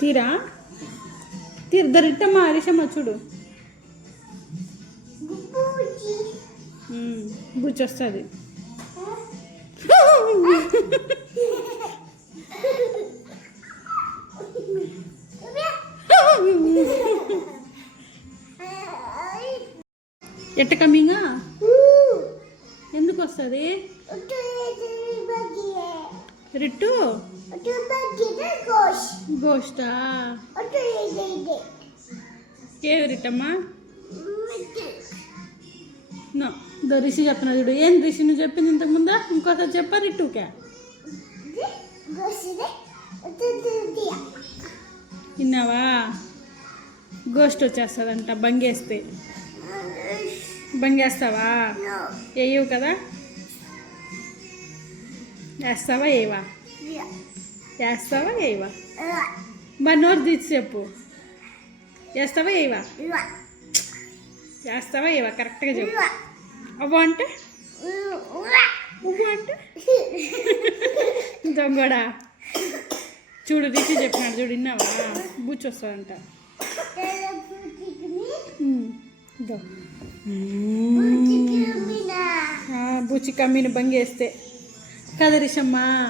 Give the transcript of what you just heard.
తీరా తీర్దరిట్టమ్మా హరీషమ్మ చూడు బుచ్చి వస్తుంది ఎట్ట కమ్మింగా ఎందుకు వస్తుంది రిట్టు గోష్టా ఏవి రిట్టమ్మా నో రిషి చెప్తున్నా చూడు ఏం రిషి నువ్వు చెప్పింది ఇంతకుముందా ఇంకోసారి చెప్పా రిట్టుకే విన్నావా గోస్ట్ వచ్చేస్తుందంట బంగేస్తే బంగేస్తావా వేయవు కదా వేస్తావా వేయవా వేస్తావా వేయవా మరి నోరు తీసి చెప్పు వేస్తావా వేయవా వేస్తావా వేయవా కరెక్ట్గా చెప్పు అవ్వ అంటే అంటే దొంగడా చూడు రిషి చెప్పినాడు చూడు విన్నావా బూచి వస్తుందంట బూచి కమ్మిని బంగేస్తే కదా రిషమ్మా